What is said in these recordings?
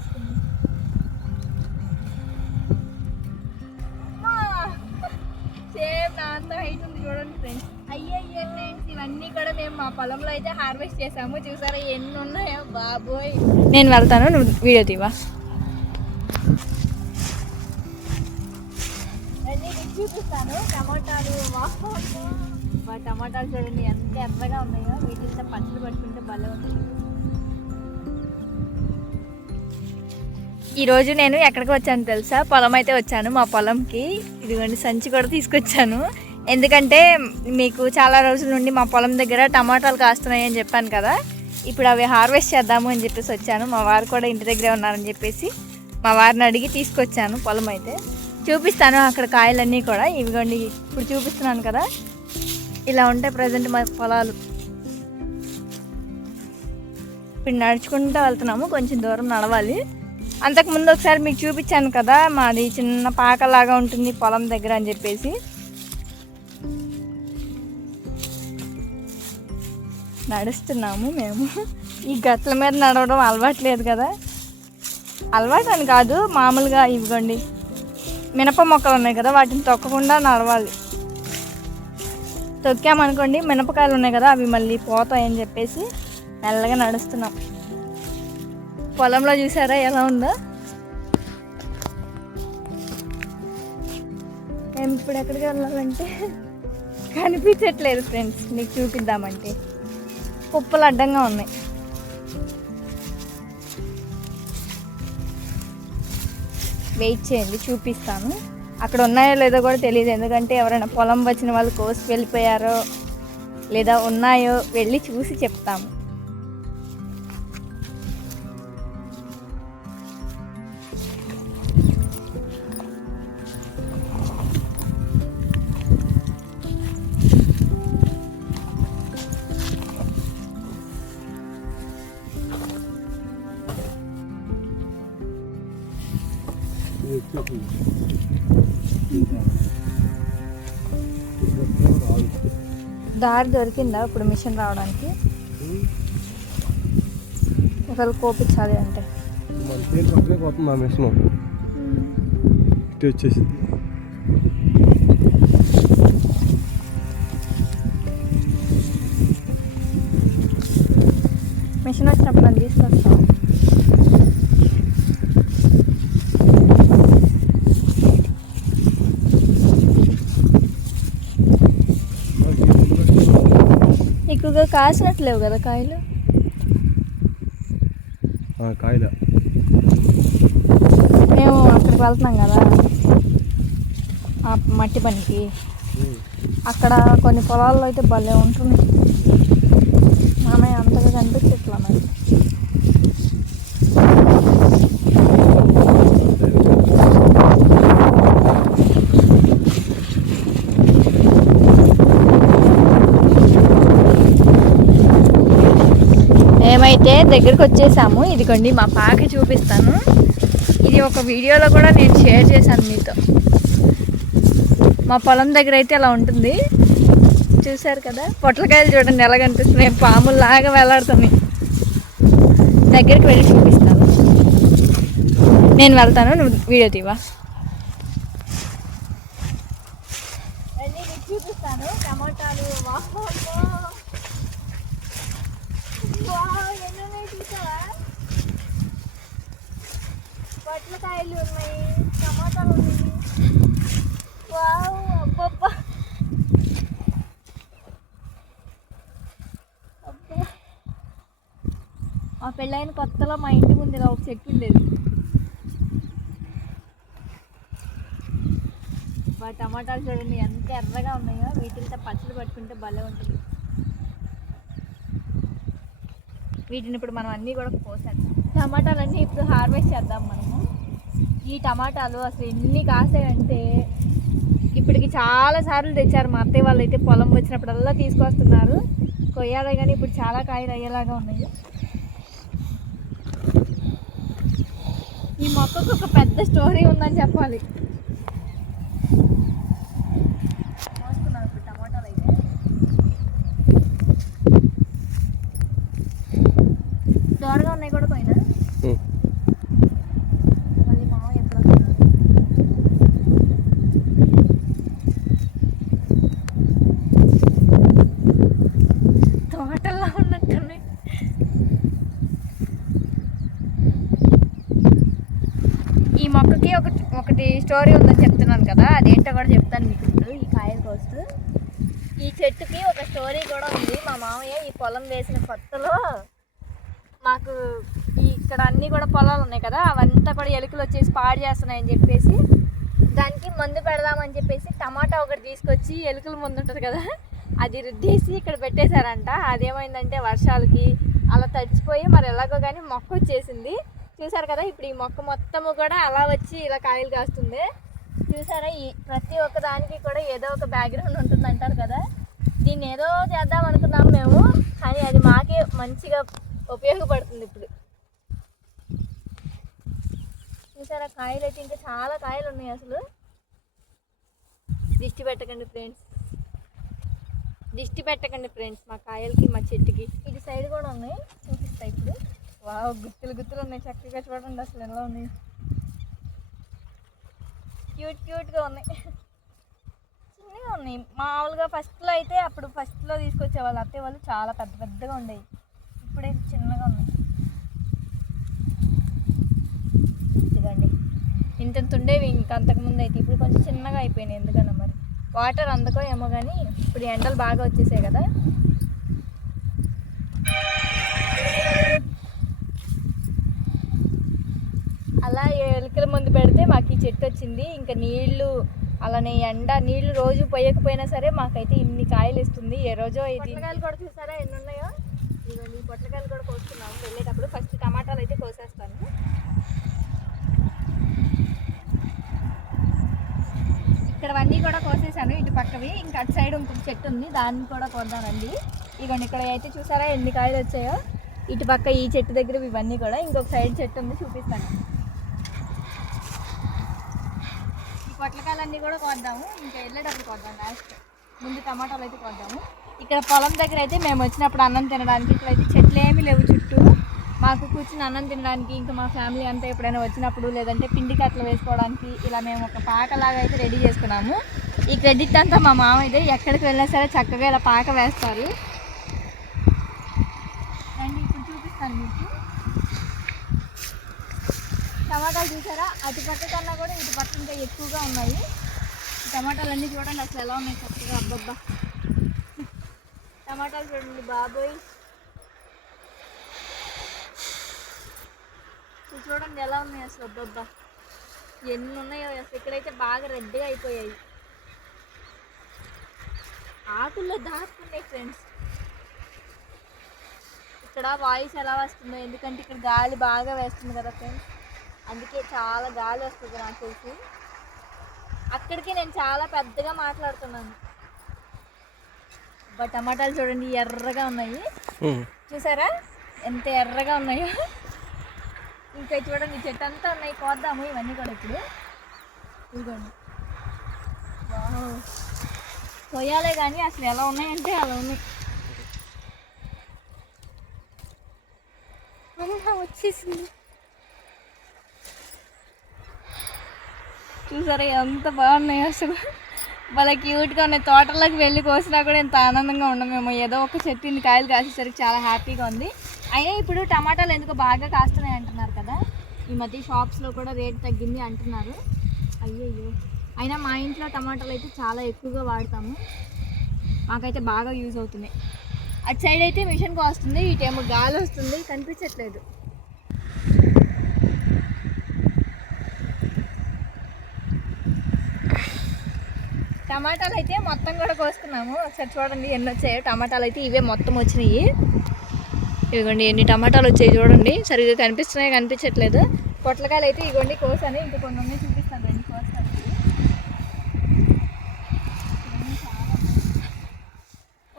వేసుకుని సేమ్ నా అంత హైట్ ఉంది చూడండి ఫ్రెండ్స్. అయ్యే ఫ్రెండ్స్, ఇవన్నీ కూడా మేము మా పొలంలో అయితే హార్వెస్ట్ చేసాము. చూసారా ఎన్ని ఉన్నాయో బాబోయ్. నేను వెళ్తాను, నువ్వు వీడియో తీవా. అన్నీ చూపిస్తాను. టమాటాలు టమాటాలు చూడండి ఎంత ఎర్రగా ఉన్నాయో. వీటితో పచ్చడి పట్టుకుంటే భలే ఉంది. ఈరోజు నేను ఎక్కడికి వచ్చాను తెలుసా? పొలం అయితే వచ్చాను. మా పొలంకి ఇదిగోండి సంచి కూడా తీసుకొచ్చాను. ఎందుకంటే మీకు చాలా రోజుల నుండి మా పొలం దగ్గర టమాటాలు కాస్తున్నాయి అని చెప్పాను కదా. ఇప్పుడు అవి హార్వెస్ట్ చేద్దాము అని చెప్పేసి వచ్చాను. మా వారు కూడా ఇంటి దగ్గరే ఉన్నారని చెప్పేసి మా వారిని అడిగి తీసుకొచ్చాను. పొలం అయితే చూపిస్తాను. అక్కడ కాయలన్నీ కూడా ఇవిగోండి ఇప్పుడు చూపిస్తున్నాను కదా. ఇలా ఉంటాయి ప్రజెంట్ మా పొలాలు. ఇప్పుడు నడుచుకుంటూ వెళ్తున్నాము. కొంచెం దూరం నడవాలి. అంతకుముందు ఒకసారి మీకు చూపించాను కదా, మాది చిన్న పాకలాగా ఉంటుంది పొలం దగ్గర అని చెప్పేసి. నడుస్తున్నాము మేము. ఈ గట్ల మీద నడవడం అలవాట్లేదు కదా. అలవాటు అని కాదు, మామూలుగా ఇవ్వండి మినప మొక్కలు ఉన్నాయి కదా, వాటిని తొక్కకుండా నడవాలి. తొక్కామనుకోండి మినపకాయలు ఉన్నాయి కదా, అవి మళ్ళీ పోతాయని చెప్పేసి మెల్లగా నడుస్తున్నాం. పొలంలో చూసారా ఎలా ఉందో. మేము ఇప్పుడు ఎక్కడికి వెళ్ళాలంటే కనిపించట్లేదు ఫ్రెండ్స్. మీకు చూపిద్దామంటే కుప్పలు అడ్డంగా ఉన్నాయి. వెయిట్ చేయండి, చూపిస్తాను. అక్కడ ఉన్నాయో లేదో కూడా తెలియదు, ఎందుకంటే ఎవరైనా పొలం వచ్చిన వాళ్ళు కోసి వెళ్ళిపోయారో లేదా ఉన్నాయో వెళ్ళి చూసి చెప్తాము. దారి దొరికిందా ఇప్పుడు మిషన్ రావడానికి? ఒకవేళ కోపించాలి అంటే మిషన్ వచ్చేసింది. మిషన్ వచ్చినప్పుడు అది తీసుకొస్తాం. ఎక్కువగా కాసినట్లేవు కదా కాయలు. మేము అక్కడికి వెళ్తున్నాం కదా ఆ మట్టి పనికి. అక్కడ కొన్ని పొలాల్లో అయితే భలే ఉంటుంది. మామయ్య అంతగా కనిపించట్లా మరి. మేమైతే దగ్గరికి వచ్చేసాము. ఇదిగోండి మా పాక చూపిస్తాను. ఇది ఒక వీడియోలో కూడా నేను షేర్ చేశాను మీతో. మా పొలం దగ్గర అయితే ఇలా ఉంటుంది. చూసారు కదా, పొట్లకాయలు చూడండి ఎలా కనిపిస్తున్నాయి, పాముల్లాగా వేలాడుతున్నాయి. దగ్గరికి వెళ్ళి చూపిస్తాను. నేను వెళ్తాను, నువ్వు వీడియో తీవా. చూపిస్తాను టమాటాలు. పొట్లకాయలు ఉన్నాయి, టమాటాలు ఉన్నాయి. వావ్ అబ్బబ్బా. మా పెళ్ళైన కొత్తలో మా ఇంటి ముందు ఇలా ఒక చెట్టు ఉండేది. మా టమాటాలు చూడండి ఎంత ఎర్రగా ఉన్నాయో. వీటితో పచ్చడి పట్టుకుంటే భలే ఉంటుంది. వీటిని ఇప్పుడు మనం అన్నీ కూడా కోసాము. టమాటాలన్నీ ఇప్పుడు హార్వెస్ట్ చేద్దాం మనము. ఈ టమాటాలు అసలు ఎన్ని కాసాయంటే ఇప్పటికి చాలాసార్లు తెచ్చారు మా అత్తయ్య వాళ్ళు. అయితే పొలం వచ్చినప్పుడల్లా తీసుకొస్తున్నారు. కొయ్యాలి కానీ ఇప్పుడు చాలా కాయలు అయ్యేలాగా ఉన్నాయి. ఈ మొక్కకు ఒక పెద్ద స్టోరీ ఉందని చెప్పాలి. మోసుకున్నాం ఇప్పుడు టమాటాలు అయితే. దూరంగా ఉన్నాయి కూడా పోయినా మొక్కకి ఒకటి స్టోరీ ఉందని చెప్తున్నాను కదా, అదేంటో కూడా చెప్తాను మీకు ఇప్పుడు. ఈ కాయలు కోస్తూ ఈ చెట్టుకి ఒక స్టోరీ కూడా ఉంది. మా మామయ్య ఈ పొలం వేసిన కొత్తలో మాకు ఇక్కడ అన్నీ కూడా పొలాలు ఉన్నాయి కదా, అవంతా కూడా ఎలుకలు వచ్చేసి పాడు చేస్తున్నాయని చెప్పేసి దానికి మందు పెడదామని చెప్పేసి టమాటా ఒకటి తీసుకొచ్చి ఎలుకల మందు ఉంటుంది కదా అది రుద్దేసి ఇక్కడ పెట్టేశారంట. అదేమైందంటే వర్షాలకి అలా తడిచిపోయి మరి ఎలాగో కానీ మొక్క వచ్చేసింది. చూసారు కదా, ఇప్పుడు ఈ మొక్క మొత్తము కూడా అలా వచ్చి ఇలా కాయలు కాస్తుంది. చూసారా, ఈ ప్రతి ఒక్క దానికి కూడా ఏదో ఒక బ్యాక్గ్రౌండ్ ఉంటుంది అంటారు కదా, దీన్ని ఏదో చేద్దాం అనుకున్నాం మేము, కానీ అది మాకే మంచిగా ఉపయోగపడుతుంది. ఇప్పుడు చూసారా, కాయలు అయితే ఇంకా చాలా కాయలు ఉన్నాయి. అసలు దిష్టి పెట్టకండి ఫ్రెండ్స్ మా కాయలకి, మా చెట్టుకి. ఇది సైడ్ కూడా ఉన్నాయి, చూపిస్తాయి ఇప్పుడు. వావ్, గుత్తులు ఉన్నాయి చక్కగా. చూడండి అసలు ఎలా ఉన్నాయి, క్యూట్గా ఉన్నాయి, చిన్నగా ఉన్నాయి. మామూలుగా ఫస్ట్లో తీసుకొచ్చే వాళ్ళు అత్తయ్య వాళ్ళు చాలా పెద్దగా ఉండేవి, ఇప్పుడైతే చిన్నగా ఉన్నాయి. ఇదిగండి, ఇంత ఉండేవి ఇంకా అంతకుముందు అయితే, ఇప్పుడు కొంచెం చిన్నగా అయిపోయినాయి. ఎందుకన్నా మరి వాటర్ అందుకో ఏమో కానీ ఇప్పుడు ఎండలు బాగా వచ్చేసాయి కదా. అలా ఎలుకల మందు పెడితే మాకు ఈ చెట్టు వచ్చింది. ఇంకా అలానే నీళ్లు రోజు పోయకపోయినా సరే మాకైతే ఇన్ని కాయలు ఇస్తుంది. ఏ రోజో పొట్లకాయలు కూడా చూసారా ఎన్ని ఉన్నాయో. ఇదిగోండి, ఈ పొట్లకాయలు కూడా కోసుకున్నాము వెళ్ళేటప్పుడు. ఫస్ట్ టమాటాలు అయితే కోసేస్తాను. ఇక్కడ అన్నీ కూడా కోసేసాను, ఇటు పక్కవి. ఇంకా అటు సైడ్ ఇంకొక చెట్టు ఉంది, దాన్ని కూడా కోద్దానండి. ఇదిగోండి, ఇక్కడ అయితే చూసారా ఎన్ని కాయలు వచ్చాయో. ఇటు పక్క ఈ చెట్టు దగ్గర ఇవన్నీ కూడా. ఇంకొక సైడ్ చెట్టు ఉంది, చూపిస్తాను. ఈ పొట్లకాయలన్నీ కూడా కోద్దాము, ఇంకా వెళ్ళేటప్పుడు కోద్దాం. లాస్ట్ ముందు టమాటాలు అయితే కోద్దాము. ఇక్కడ పొలం దగ్గర అయితే మేము వచ్చినప్పుడు అన్నం తినడానికి ఇక్కడైతే చెట్లు ఏమీ లేవు చుట్టూ. మాకు కూర్చుని అన్నం తినడానికి, ఇంకా మా ఫ్యామిలీ అంతా ఎప్పుడైనా వచ్చినప్పుడు లేదంటే పిండి కట్టలు వేసుకోవడానికి ఇలా మేము ఒక పాకలాగా అయితే రెడీ చేసుకున్నాము. ఈ క్రెడిట్ అంతా మా మామయ్యదే. ఎక్కడికి వెళ్ళినా సరే చక్కగా ఇలా పాక వేస్తారు. అండ్ ఇప్పుడు చూపిస్తాను మీకు. టమాటాలు చూసారా, అటు పక్క కన్నా కూడా ఇటు పక్క ఇంకా ఎక్కువగా ఉన్నాయి. టమాటాలు అన్నీ చూడండి అసలు ఎలా ఉన్నాయి చక్కగా. అబ్బబ్బా, టమాటాలు చూడండి బాబోయ్, చూడండి ఎలా ఉన్నాయి అసలు. అబ్బబ్బా, ఎన్ని ఉన్నాయో అసలు. ఇక్కడైతే బాగా రెడ్గా అయిపోయాయి, ఆకుల్లో దాక్కున్నాయి ఫ్రెండ్స్. ఇక్కడ వాయిస్ ఎలా వస్తుందో, ఎందుకంటే ఇక్కడ గాలి బాగా వేస్తుంది కదా ఫ్రెండ్స్, అందుకే చాలా గాలి వస్తుంది నాకు తెలిసి. అక్కడికి నేను చాలా పెద్దగా మాట్లాడుతున్నాను. టమాటాలు చూడండి ఎర్రగా ఉన్నాయి, చూసారా ఎంత ఎర్రగా ఉన్నాయో. ఇంకా చూడండి చెట్టు అంతా ఉన్నాయి, కోద్దాము ఇవన్నీ కూడా ఇప్పుడు. ఇదిగోండి, కొయ్యాలే కానీ అసలు ఎలా ఉన్నాయంటే అలా ఉన్నాయి. వచ్చేసింది చూసారా ఎంత బాగున్నాయి అసలు, వాళ్ళ క్యూట్గా ఉన్నాయి. తోటలోకి వెళ్ళి కోసినా కూడా ఎంత ఆనందంగా ఉండమేమో. ఏదో ఒక చెట్టు ఇన్ని కాయలు కాసేసరికి చాలా హ్యాపీగా ఉంది. అయినా ఇప్పుడు టమాటాలు ఎందుకు బాగా కాస్తున్నాయి అంటున్నారు కదా, ఈ మధ్య షాప్స్లో కూడా రేట్ తగ్గింది అంటున్నారు. అయ్యయ్యో, అయినా మా ఇంట్లో టమాటాలు అయితే చాలా ఎక్కువగా వాడతాము, మాకైతే బాగా యూజ్ అవుతున్నాయి. అటు సైడ్ అయితే మిషన్కి వస్తుంది, ఇటేమో గాలి వస్తుంది, కనిపించట్లేదు. టమాటాలు అయితే మొత్తం కూడా కోసుకున్నాము. ఒకసారి చూడండి ఎన్ని వచ్చాయో. టమాటాలు అయితే ఇవే మొత్తం వచ్చినాయి. ఇదిగోండి ఎన్ని టమాటాలు వచ్చాయి చూడండి, సరిగ్గా కనిపిస్తున్నాయి కనిపించట్లేదు. పొట్లకాయలు అయితే ఇదిగోండి కోసాను, ఇంకా కొన్ని ఉన్నాయి చూపిస్తాను రండి కోస్తాను.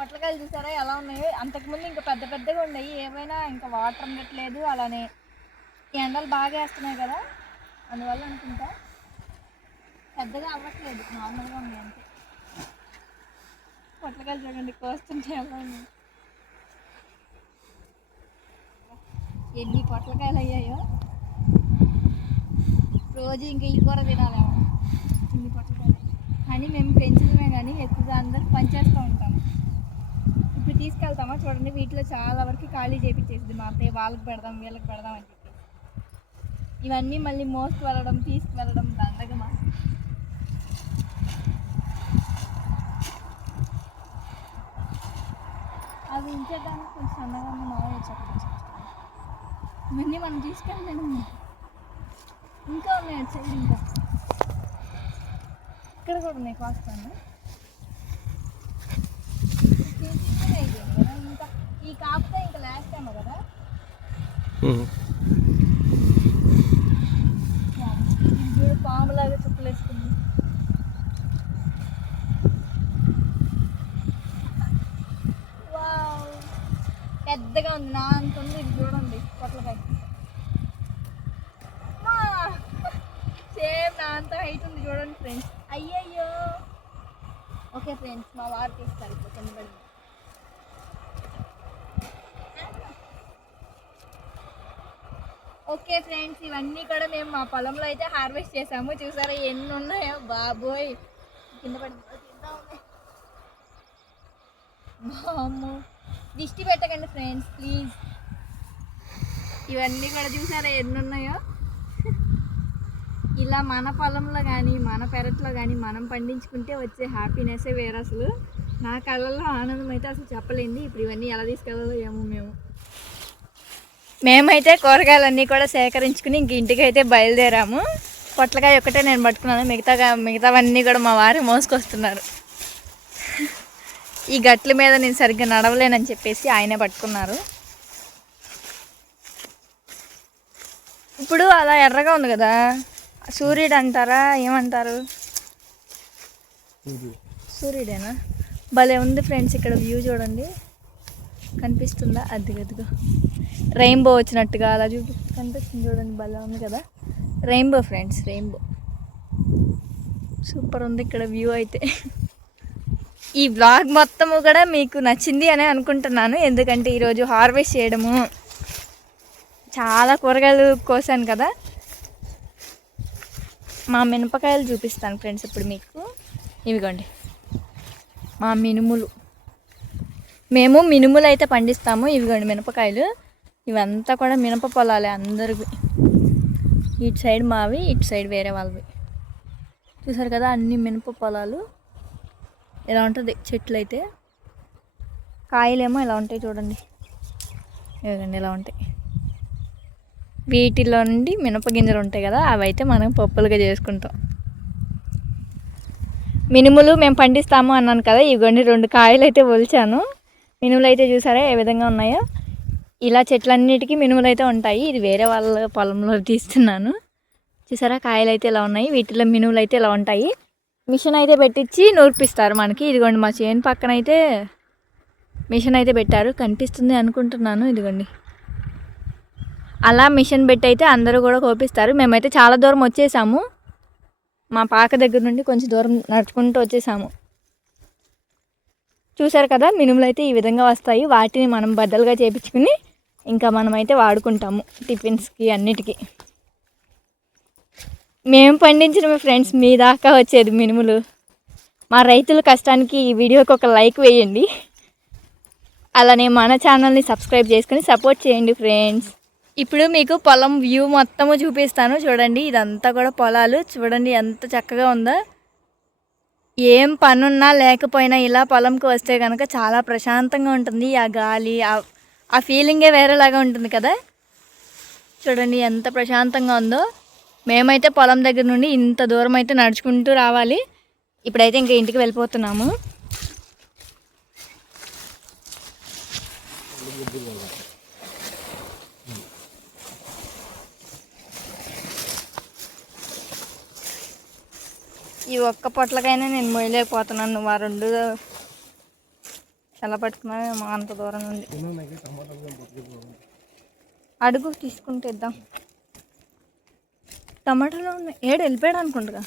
పొట్లకాయలు చూసారా ఎలా ఉన్నాయో. అంతకుముందు ఇంకా పెద్దగా ఉన్నాయి, ఏమైనా ఇంకా వాటర్ ఉండట్లేదు. అలానే ఎండలు బాగా వేస్తున్నాయి కదా, అందువల్ల అనుకుంటా పెద్దగా అవ్వట్లేదు, నార్మల్గా ఉన్నాయి అంతే. పొట్లకాయలు చూడండి కోస్తుంటే ఎలా ఉన్నాయి, ఎన్ని పొట్లకాయలు అయ్యాయో. రోజు ఇంకా ఈ కూర తినాలేమో ఇన్ని పొట్లకాయలు. కానీ మేము పెంచడమే కానీ ఎక్కువగా అందరూ పనిచేస్తూ ఉంటాము. ఇప్పుడు తీసుకెళ్తామా చూడండి, వీటిలో చాలా వరకు ఖాళీ చేపించేసింది మా అత్తయ్య. వాళ్ళకి పెడదాం వీళ్ళకి పెడదాం అని చెప్పి. ఇవన్నీ మళ్ళీ మోసుకువెళ్ళడం తీసుకువెళ్ళడం దండగమా. అవి ఉంచేదానికి కొంచెం సన్నగా మామూలు వచ్చాక ఇవన్నీ మనం తీసుకెళ్ళలేము. ఇంకా ఉన్నాయి అటు సైడ్, ఇంకా ఇక్కడ కూడా ఉన్నాయి కాస్తాను. ఇంకా ఈ కాపుతే ఇంకా లాస్ట్ ఏమో కదా. చూడు పాములాగా చుక్కలు వేసుకుంది. పెద్దగా ఉంది, నా అంత ఉంది. ఇది చూడండి పొట్లకాయ, సేమ్ నా అంత హైట్ ఉంది చూడండి ఫ్రెండ్స్. అయ్యయ్యో. ఓకే ఫ్రెండ్స్, మా వారు తీస్తారు ఇప్పుడు కింద పడి. ఓకే ఫ్రెండ్స్, ఇవన్నీ కూడా మేము మా పొలంలో అయితే హార్వెస్ట్ చేసాము. చూసారా ఎన్ని ఉన్నాయో బాబోయ్. కింద పడి అమ్మో, దిష్టి పెట్టకండి ఫ్రెండ్స్ ప్లీజ్. ఇవన్నీ కూడా చూసారా ఎన్ని ఉన్నాయో. ఇలా మన పొలంలో కానీ మన పెరట్లో కానీ మనం పండించుకుంటే వచ్చే హ్యాపీనెస్సే వేరే. అసలు నా కళ్ళల్లో ఆనందం అయితే అసలు చెప్పలేండి. ఇప్పుడు ఇవన్నీ ఎలా తీసుకెళ్ళాలో ఏమో. మేమైతే కూరగాయలన్నీ కూడా సేకరించుకుని ఇంక ఇంటికి అయితే బయలుదేరాము. పొట్లకాయ ఒక్కటే నేను పట్టుకున్నాను, మిగతావన్నీ కూడా మా వారు మోసుకొస్తున్నారు. ఈ గట్ల మీద నేను సరిగ్గా నడవలేనని చెప్పేసి ఆయనే పట్టుకున్నారు. ఇప్పుడు అలా ఎర్రగా ఉంది కదా, సూర్యుడు అంటారా ఏమంటారు? సూర్యుడేనా? భలే ఉంది ఫ్రెండ్స్. ఇక్కడ వ్యూ చూడండి, కనిపిస్తుందా? అదిగదిగో రెయిన్బో వచ్చినట్టుగా అలా కనిపిస్తుంది చూడండి, భలే ఉంది కదా. రెయిన్బో ఫ్రెండ్స్, రెయిన్బో సూపర్ ఉంది ఇక్కడ వ్యూ అయితే. ఈ బ్లాగ్ మొత్తము కూడా మీకు నచ్చింది అని అనుకుంటున్నాను. ఎందుకంటే ఈరోజు హార్వెస్ట్ చేయడము, చాలా కూరగాయలు కోసాను కదా. మా మినపకాయలు చూపిస్తాను ఫ్రెండ్స్ ఇప్పుడు మీకు. ఇవిగోండి మా మినుములు. మేము మినుములు అయితే పండిస్తాము. ఇవిగోండి మినపకాయలు. ఇవంతా కూడా మినప పొలాలే అందరివి. ఇటు సైడ్ మావి, ఇటు సైడ్ వేరే వాళ్ళవి. చూసారు కదా అన్ని మినప పొలాలు. ఇలా ఉంటుంది చెట్లు అయితే. కాయలేమో ఇలా ఉంటాయి చూడండి, ఇవ్వండి ఇలా ఉంటాయి. వీటిలో నుండి మినప గింజలు ఉంటాయి కదా, అవి అయితే మనం పప్పులుగా చేసుకుంటాం. మినుములు మేము పండిస్తాము అన్నాను కదా, ఇవ్వండి 2 కాయలు అయితే ఒలిచాను. మినుములు అయితే చూసారా ఏ విధంగా ఉన్నాయో. ఇలా చెట్లన్నిటికీ మినుములు అయితే ఉంటాయి. ఇది వేరే వాళ్ళ పొలంలో తీస్తున్నాను. చూసారా కాయలు అయితే ఇలా ఉన్నాయి, వీటిలో మినుములు అయితే ఇలా ఉంటాయి. మిషన్ అయితే పెట్టించి నూర్పిస్తారు మనకి. ఇదిగోండి మా చేను పక్కన అయితే మిషన్ అయితే పెట్టారు, కనిపిస్తుంది అనుకుంటున్నాను. ఇదిగోండి అలా మిషన్ పెట్టి అయితే అందరూ కూడా కోపిస్తారు. మేమైతే చాలా దూరం వచ్చేసాము. మా పాక దగ్గర నుండి కొంచెం దూరం నడుచుకుంటూ వచ్చేసాము. చూసారు కదా మినుములు అయితే ఈ విధంగా వస్తాయి. వాటిని మనం బద్దలుగా చేపించుకుని ఇంకా మనమైతే వాడుకుంటాము టిఫిన్స్కి అన్నిటికీ. మేము పండించిన ఫ్రెండ్స్ మీ దాకా వచ్చేది మినుములు. మా రైతుల కష్టానికి ఈ వీడియోకి ఒక లైక్ వేయండి. అలానే మన ఛానల్ని సబ్స్క్రైబ్ చేసుకుని సపోర్ట్ చేయండి ఫ్రెండ్స్. ఇప్పుడు మీకు పొలం వ్యూ మొత్తము చూపిస్తాను చూడండి. ఇదంతా కూడా పొలాలు చూడండి ఎంత చక్కగా ఉందో. ఏం పనున్నా లేకపోయినా ఇలా పొలంకి వస్తే కనుక చాలా ప్రశాంతంగా ఉంటుంది. ఆ గాలి, ఆ ఫీలింగే వేరేలాగా ఉంటుంది కదా. చూడండి ఎంత ప్రశాంతంగా ఉందో. మేమైతే పొలం దగ్గర నుండి ఇంత దూరం అయితే నడుచుకుంటూ రావాలి. ఇప్పుడైతే ఇంకా ఇంటికి వెళ్ళిపోతున్నాము. ఈ ఒక్క పొట్లకైనా నేను మోయలేకపోతున్నాను. నువ్వు ఆ 2 ఎలా పట్టుకున్నావేమో అంత దూరం నుండి. అడుగు తీసుకుంటే ఇద్దాం. టమాటాలు ఉన్నాయి. ఏడు వెళ్ళిపోయాడు అనుకుంటుగా.